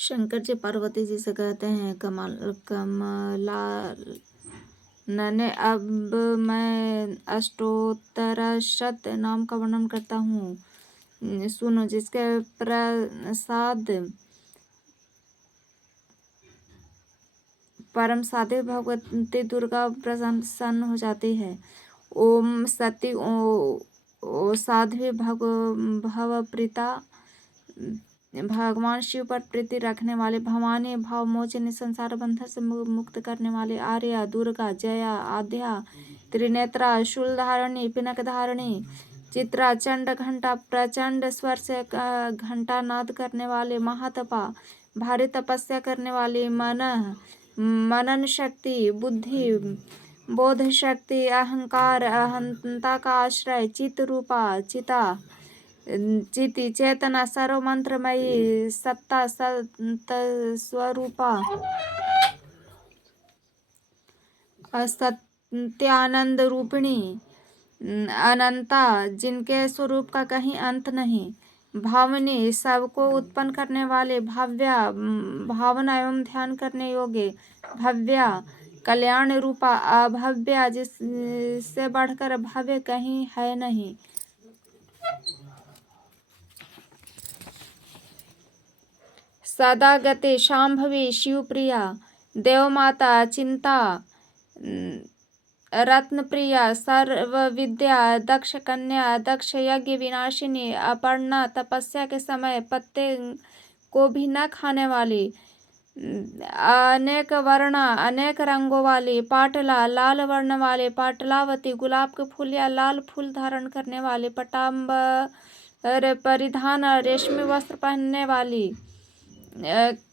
शंकर जी पार्वती जी से कहते हैं, कमला नने अब मैं अष्टोत्तरशत नाम का वर्णन करता हूँ, सुनो। जिसके प्रसाद परम साध्य भगवती दुर्गा प्रसन्न हो जाती है। ओम सती ओ साध्वी भवप्रीता, भगवान शिव पर प्रीति रखने वाले, भवानी भाव मोचनी, संसार बंधन से मुक्त करने वाले, आर्या, दुर्गा, जया, आद्या, त्रिनेत्रा, शूलधारिणी, पिनक धारिणी, चित्रा, चंड घंटा, प्रचंड स्वर से घंटा नाद करने वाले, महातपा, भारी तपस्या करने वाली, मनन शक्ति, बुद्धि, बोध शक्ति, अहंकार, अहंता का आश्रय, चित रूपा, चिता, चिति, चेतना, सर्व मंत्रमयी, सत्ता, सत स्वरूपा, सत्यानंद रूपिणी, अनंता, जिनके स्वरूप का कहीं अंत नहीं, भावनी, सबको उत्पन्न करने वाले, भाव्या, भावना एवं ध्यान करने योग्य, भव्या, कल्याण रूपा, अभव्या, जिससे बढ़कर भव्य कहीं है नहीं, सदा गति, शांभवी, शिवप्रिया, देवमाता, चिंता, रत्नप्रिया, सर्व विद्या, दक्ष कन्या, दक्ष यज्ञ विनाशिनी, अपर्णा, तपस्या के समय पत्ते को भी न खाने वाली, अनेक वर्णा, अनेक रंगों वाली, पाटला, लाल वर्ण वाले, पाटलावती, गुलाब के फूल या लाल फूल धारण करने वाली, पटाम्बर परिधान, रेशमी वस्त्र पहनने वाली,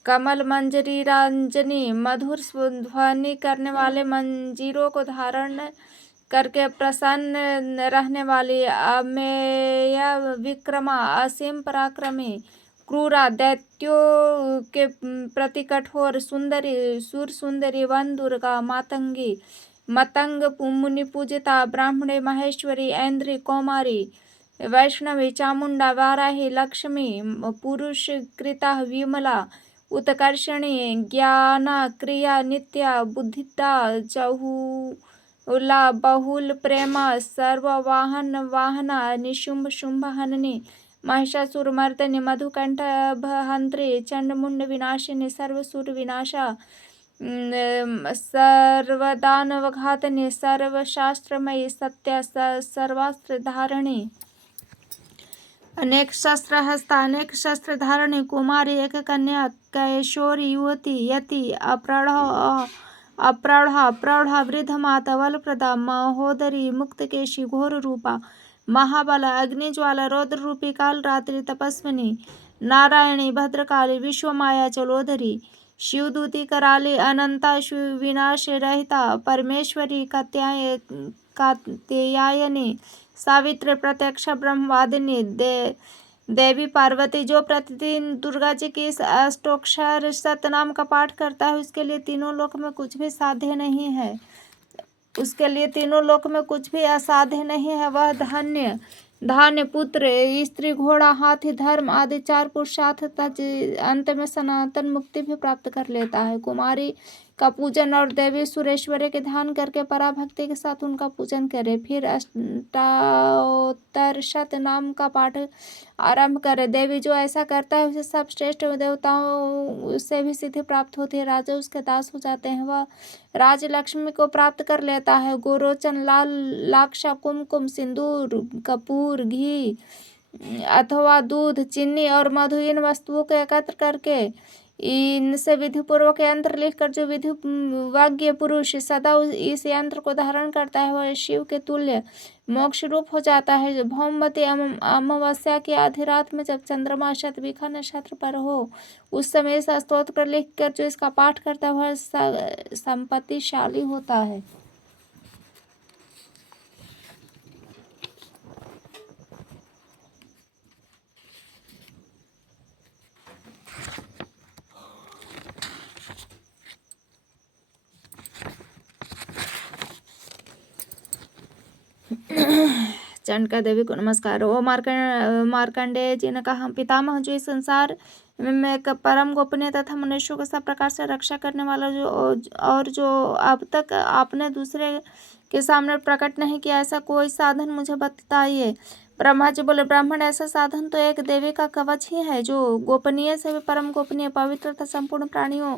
कमल मंजरी रंजनी, मधुर ध्वनि करने वाले मंजीरों को धारण करके प्रसन्न रहने वाली, अमेय विक्रमा, असीम पराक्रमी, क्रूरा, दैत्यों के प्रति कठोर, सुंदरी, सुर सुंदरी, वन दुर्गा, मातंगी, मतंग, मुनि पूजिता, ब्राह्मणी, महेश्वरी, ऐन्द्री, कौमारी, वैष्णवी, चामुंडा, वाराही, लक्ष्मी, पुरुष कृता, विमला, उत्कर्षणी, ज्ञाना, क्रिया, नित्या, बुद्धिदा, चहुला, बहुल प्रेमा, सर्ववाहन वाहना, निशुंभ शुंभ हननी, महिषासुर मर्दनी, मधुकंठ हंत्री, चंडमुंड विनाशिनी, सर्वसुर विनाशा, सर्वदानव घातनी, सर्वशास्त्रमयी, सत्य सर्वास्त्र धारणी, अनेक शस्त्र हस्ता, अनेक शस्त्र धारणी, कुमारी, एक कन्या, कैशोरी, युवती, यति, अप्रौढ़ा, प्रौढ़ा, वृद्ध माता, वलप्रदा, महोदरी, मुक्तकेशी, घोर रूपा, महाबला, अग्निज्वाला, रौद्र रूपी, काल रात्रि, तपस्विनी, नारायणी, भद्रकाली, विश्वमाया, चलोधरी, शिवदूती, कराली, अनंता, शिव विनाश रहिता, परमेश्वरी, कात्यायनी, सावित्री, प्रत्यक्ष ब्रह्मवादिनी, देवी पार्वती। जो प्रतिदिन दुर्गा जी की इस अष्टोक्षर सतनाम का पाठ करता है, उसके लिए तीनों लोक में कुछ भी साध्य नहीं है, उसके लिए तीनों लोक में कुछ भी असाध्य नहीं है। वह धान्य, पुत्र, स्त्री, घोड़ा, हाथी, धर्म आदि 4 पुरुषार्थ तथा अंत में सनातन मुक्ति भी प्राप्त कर लेता है। कुमारी का पूजन और देवी सुरेश्वरी के ध्यान करके पराभक्ति के साथ उनका पूजन करें। फिर अष्टोत्तर शत नाम का पाठ आरंभ करें। देवी जो ऐसा करता है उसे सब श्रेष्ठ देवताओं से भी सिद्धि प्राप्त होती है। राजा उसके दास हो जाते हैं, वह राज लक्ष्मी को प्राप्त कर लेता है। गोरोचन, लाल लाक्षा, कुमकुम, सिंदूर, कपूर, घी अथवा दूध, चीनी और मधु, इन वस्तुओं को एकत्र करके इनसे विधिपूर्वक यंत्र लिखकर जो विधि वाग्य पुरुष सदा इस यंत्र को धारण करता है, वह शिव के तुल्य मोक्ष रूप हो जाता है। भौमवती अमावस्या की आधी रात में जब चंद्रमा शतभिखा नक्षत्र पर हो, उस समय इस स्तोत्र पर लिखकर जो इसका पाठ करता है वह संपत्तिशाली होता है। चंडिका देवी को नमस्कार। ओ मार्कंडेय जी ने कहा, पितामह जो इस संसार में एक परम गोपनीय तथा मनुष्यों को सब प्रकार से रक्षा करने वाला जो अब तक आपने दूसरे के सामने प्रकट नहीं किया, ऐसा कोई साधन मुझे बताइए। ब्रह्मा जी बोले, ब्राह्मण, ऐसा साधन तो एक देवी का कवच ही है जो गोपनीय से भी परम गोपनीय, पवित्र तथा संपूर्ण प्राणियों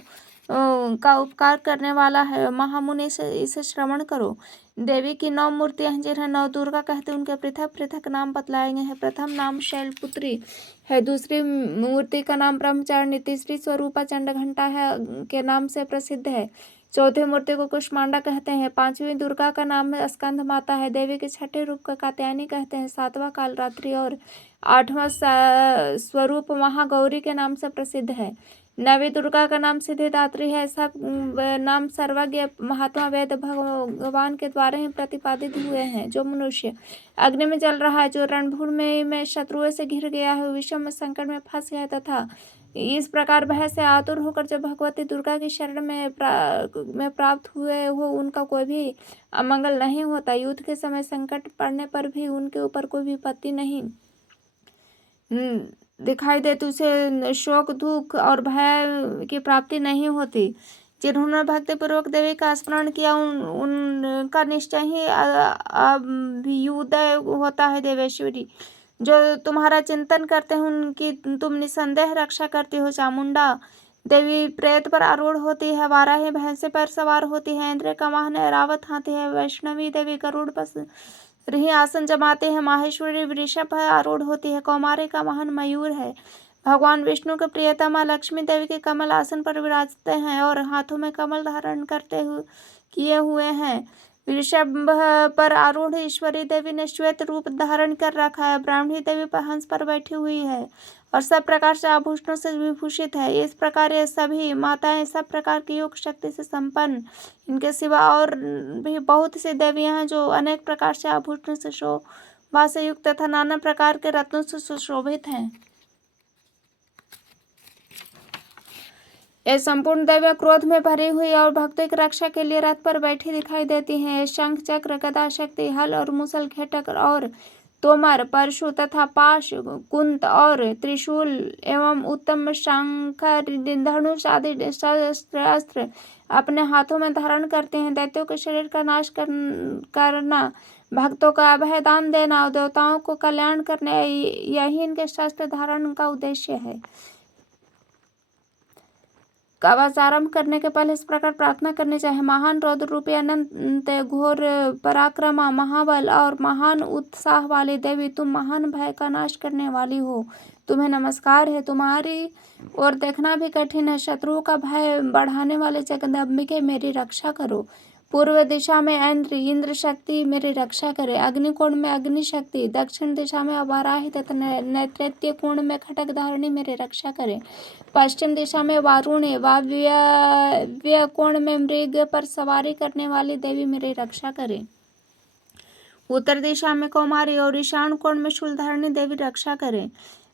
का उपकार करने वाला है। महामुनि से इसे श्रवण करो। देवी की 9 मूर्तियां हैं जिन्हें 9 दुर्गा कहते हैं। उनके पृथक पृथक नाम बतलाए गए हैं। प्रथम नाम शैलपुत्री है, दूसरी मूर्ति का नाम ब्रह्मचारिणी, तीसरी स्वरूपा चंडघंटा है के नाम से प्रसिद्ध है, चौथी मूर्ति को कुष्मांडा कहते हैं, पांचवी दुर्गा का नाम स्कंद माता है, देवी के छठे रूप को कात्यायनी कहते हैं, सातवां कालरात्रि और आठवां स्वरूप महागौरी के नाम से प्रसिद्ध है। नवी दुर्गा का नाम सिद्धिदात्री है। सब नाम सर्वज्ञ महात्मा वेद भगवान के द्वारा ही प्रतिपादित हुए हैं। जो मनुष्य अग्नि में जल रहा है, जो रणभूमि में शत्रुओं से घिर गया है, विषम में संकट में फंस गया तथा इस प्रकार भय से आतुर होकर जब भगवती दुर्गा की शरण में प्राप्त हुए हो, उनका कोई भी अमंगल नहीं होता। युद्ध के समय संकट पड़ने पर भी उनके ऊपर कोई विपत्ति नहीं दिखाई देती, उसे शोक दुख और भय की प्राप्ति नहीं होती। जिन्होंने भक्तिपूर्वक देवी का स्मरण किया उनका निश्चय ही अभ्युदय होता है। देवेश्वरी, जो तुम्हारा चिंतन करते हैं उनकी तुम निसंदेह रक्षा करती हो। चामुंडा देवी प्रेत पर आरूढ़ होती है, वाराही भैंसे पर सवार होती है, इंद्र का वाहन ऐरावत हाथी है, वैष्णवी देवी गरुड़ पर ही आसन जमाते हैं, माहेश्वरी वृषभ पर आरूढ़ होती है, कौमारी का वाहन मयूर है। भगवान विष्णु के प्रियतमा लक्ष्मी देवी के कमल आसन पर विराजते हैं और हाथों में कमल धारण किए हुए हैं। वृषभ पर आरूढ़ ईश्वरी देवी ने श्वेत रूप धारण कर रखा है। ब्राह्मणी देवी पर हंस पर बैठी हुई है और सब प्रकार से आभूषणों से विभूषित है। इस प्रकार ये सभी माताएं सब प्रकार की योग शक्ति से संपन्न, इनके सिवा और भी बहुत सी देवियां हैं जो अनेक प्रकार से आभूषणों से शोभा से युक्त तथा नाना प्रकार के रत्नों से सुशोभित हैं। ये संपूर्ण देवियां क्रोध में भरी हुई और भक्तों की रक्षा के लिए रथ पर बैठी दिखाई देती हैं। शंख चक्र गदा शक्ति हल और मुसल खेटक और तोमर परशु तथा पाश कुंत और त्रिशूल एवं उत्तम शंकर धनुष आदि शस्त्र अपने हाथों में धारण करते हैं। दैत्यों के शरीर का नाश करना, भक्तों का अभय दान देना और देवताओं को कल्याण करना, यही इनके शस्त्र धारण का उद्देश्य है। कवच आरंभ करने के पहले इस प्रकार प्रार्थना करनी चाहिए। महान रौद्र रूपी अनंत घोर पराक्रमा महाबल और महान उत्साह वाली देवी, तुम महान भय का नाश करने वाली हो, तुम्हें नमस्कार है। तुम्हारी ओर देखना भी कठिन है। शत्रुओं का भय बढ़ाने वाले जगदम्बिके मेरी रक्षा करो। पूर्व दिशा में इंद्र शक्ति मेरी रक्षा करे। अग्निकोण में अग्नि शक्ति, दक्षिण दिशा में वाराही तथा नैऋत्य कोण में खटक धारणी मेरी रक्षा करे। पश्चिम दिशा में वारुणी, वायव्य कोण में मृग पर सवारी करने वाली देवी मेरी रक्षा करे। उत्तर दिशा में कौमारी और ईशान कोण में शूलधारिणी देवी रक्षा करे।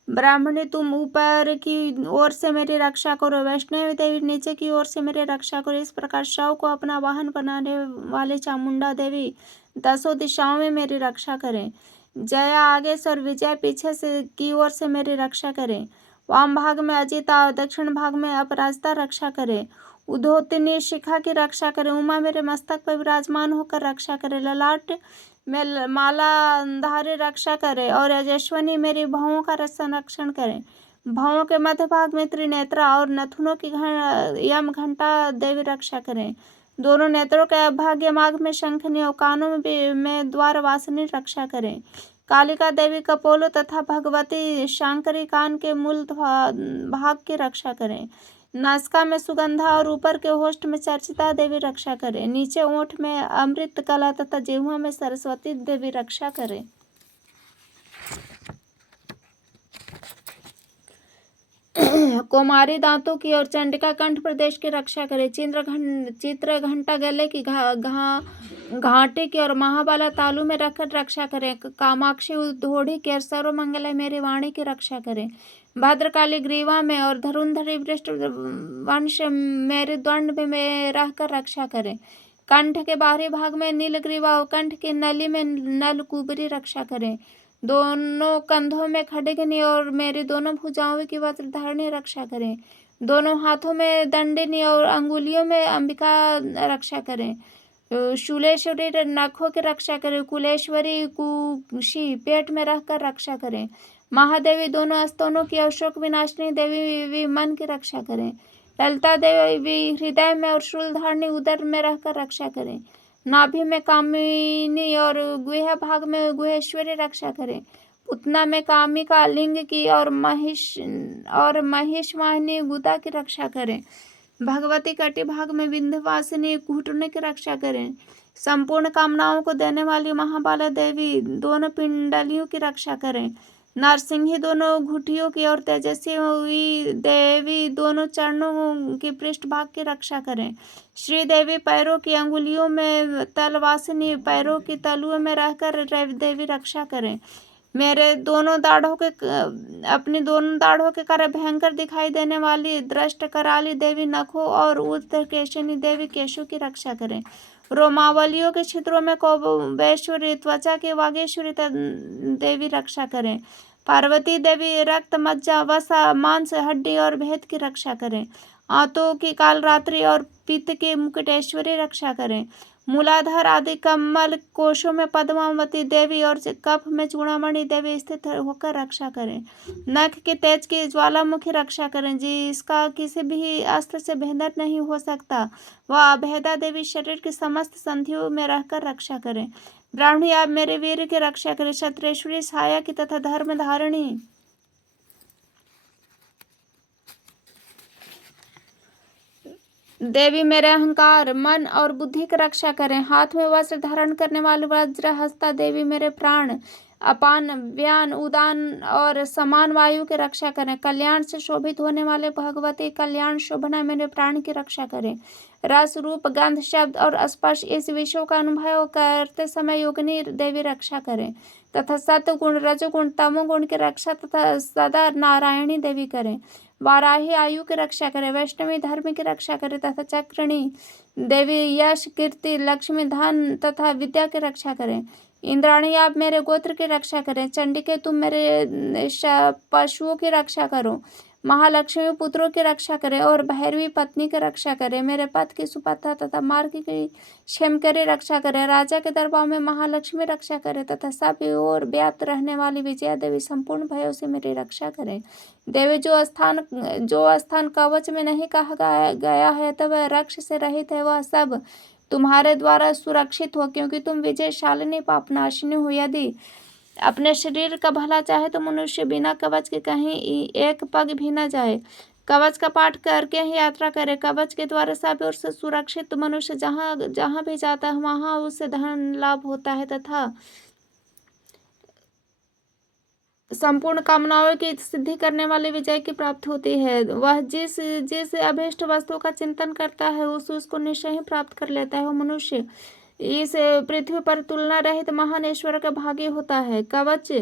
ब्राह्मणी, तुम ऊपर की ओर से मेरी रक्षा करो। वैष्णवी देवी, नीचे की ओर से मेरी रक्षा करो। इस प्रकार शव को अपना वाहन बनाने वाले चामुंडा देवी 10 दिशाओं में मेरी रक्षा करें। जया आगे से और विजय पीछे से की ओर से मेरी रक्षा करें। वाम भाग में अजिता और दक्षिण भाग में अपराजिता रक्षा करे। उद्योतिनी शिखा की रक्षा करे। उमा मेरे मस्तक पर विराजमान होकर रक्षा करे। ललाट में मालाधारी रक्षा करे और यजस्वनी मेरी भवों का संरक्षण करे। भवों के मध्य भाग में त्रिनेत्रा और नथुनों की यम घंटा देवी रक्षा करें। दोनों नेत्रों के भाग्य मार्ग में शंखनी और कानों में द्वार वासिनी रक्षा करें। कालिका देवी कपोलो तथा भगवती शांकरी कान के मूल भाग की रक्षा करें। नासिका में सुगंधा और ऊपर के होष्ठ में चर्चिता देवी रक्षा करें। नीचे ओठ में अमृत कला तथा जिह्वा में सरस्वती देवी रक्षा करें। कुमारी दांतों की और चंडिका कंठ प्रदेश की रक्षा करे। चित्र घंटा गले की घाटी की और महाबाला तालू में रखकर रक्षा करें। कामाक्षी धोड़ी की और सर्वमंगल मेरी वाणी की रक्षा करें। भद्रकाली ग्रीवा में और धरुंधरी वृष्ट वंश मेरे दंड में रहकर रक्षा करें। कंठ के बाहरी भाग में नीलग्रीवा और कंठ की नली में नलकूबरी रक्षा करें। दोनों कंधों में खड्गनी और मेरी दोनों भुजाओं की वज्रधारिणी रक्षा करें। दोनों हाथों में दंडिनी और अंगुलियों में अंबिका रक्षा करें। शूलेश्वरी नखों की रक्षा करें। कुलेश्वरी कुशी पेट में रहकर रक्षा करें। महादेवी दोनों स्तनों की और शोक विनाशिनी देवी मन की रक्षा करें। ललिता देवी हृदय में और शूलधारिणी उदर में रहकर रक्षा करें। नाभि में कामिनी और गुहा भाग में गुहेश्वरी रक्षा करें। उतना में कामिका लिंग की और महिष वाहिनी गुदा की रक्षा करें। भगवती कटी भाग में विंध्यवासिनी घुटने की रक्षा करें। संपूर्ण कामनाओं को देने वाली महाबाला देवी दोनों पिंडलियों की रक्षा करें। नरसिंही दोनों घुटियों की और तेजस्वी देवी दोनों चरणों की पृष्ठभाग की रक्षा करें। श्री देवी पैरों की अंगुलियों में तलवासिनी पैरों की तलुओं में रहकर देवी रक्षा करें। मेरे दोनों दाढ़ों के अपनी दोनों दाढ़ों के कारण भयंकर दिखाई देने वाली दृष्ट कराली देवी नखों और उत्तरकेशिनी देवी केशों की रक्षा करें। रोमावलियों के छिद्रों में कौबेश्वरी त्वचा की वागेश्वरी देवी रक्षा करें। पार्वती देवी रक्त मज्जा वसा मांस हड्डी और भेद की रक्षा करें। आंतों की कालरात्रि और पित्त की मुकुटेश्वरी रक्षा करें। मूलाधार आदि कमल कोशों में पद्मावती देवी और कफ में चूड़ामणि देवी स्थित होकर रक्षा करें। नख के तेज की ज्वालामुखी रक्षा करें, जिसका किसी भी अस्त्र से भेदन नहीं हो सकता। वह अभेदा देवी शरीर की समस्त संधियों में रहकर रक्षा करें। ब्राह्मणी आप मेरे वीर की रक्षा करें। क्षत्रेश्वरी छाया की तथा धर्म धारिणी देवी मेरे अहंकार मन और बुद्धि की रक्षा करें। हाथ में वस्त्र धारण करने वाली वज्र हस्ता देवी मेरे प्राण अपान व्यान उदान और समान वायु की रक्षा करें। कल्याण से शोभित होने वाले भगवती कल्याण शोभना मेरे प्राण की रक्षा करें। रस रूप गंध शब्द और स्पर्श इस विषयों का अनुभव करते समय योगिनी देवी रक्षा करें तथा सत्वगुण रजोगुण तमोगुण की रक्षा तथा सदा नारायणी देवी करें। वाराही आयु की रक्षा करे, वैष्णवी धर्म की रक्षा करे तथा चक्रणी देवी यश कीर्ति लक्ष्मी धन तथा विद्या की रक्षा करें। इंद्राणी आप मेरे गोत्र की रक्षा करें। चंडिके तुम मेरे पशुओं की रक्षा करो। महालक्ष्मी पुत्रों की रक्षा करे और भैरवी पत्नी की रक्षा करे। मेरे पथ की सुपथा तथा मार्ग की क्षेमकरी रक्षा करे। राजा के दरबार में महालक्ष्मी रक्षा करे तथा सब ओर व्याप्त रहने वाली विजया देवी संपूर्ण भयों से मेरी रक्षा करे। देवी जो स्थान कवच में नहीं कहा गया है तब वह रक्ष से रहित है, वह सब तुम्हारे द्वारा सुरक्षित हो, क्योंकि तुम विजयशालिनी पापनाशिनी हो। यदि अपने शरीर का भला चाहे तो मनुष्य बिना कवच के कहीं एक पग भी न जाए। कवच का पाठ करके ही यात्रा करे। कवच के द्वारा सब ओर से सुरक्षित मनुष्य जहाँ जहाँ भी जाता है वहाँ उससे धन लाभ होता है तथा संपूर्ण कामनाओं की सिद्धि करने वाली विजय की प्राप्ति होती है। वह जिस जिस अभीष्ट वस्तु का चिंतन करता है उसको निश्चय ही प्राप्त कर लेता है। वह मनुष्य इस पृथ्वी पर तुलना रहित महान ईश्वर का भागी होता है। कवच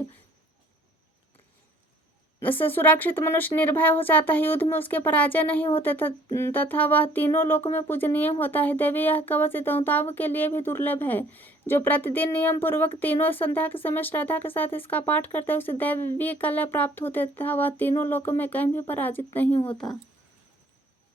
से सुरक्षित मनुष्य निर्भय हो जाता है, युद्ध में उसके पराजय नहीं होते तथा वह तीनों लोकों में पूजनीय होता है। देवी यह कवच देवताओं के लिए भी दुर्लभ है। जो प्रतिदिन नियम पूर्वक तीनों संध्या के समय श्रद्धा के साथ इसका पाठ करते हैं उसे दैवीय कल्याण प्राप्त होते तथा वह तीनों लोकों में कहीं भी पराजित नहीं होता।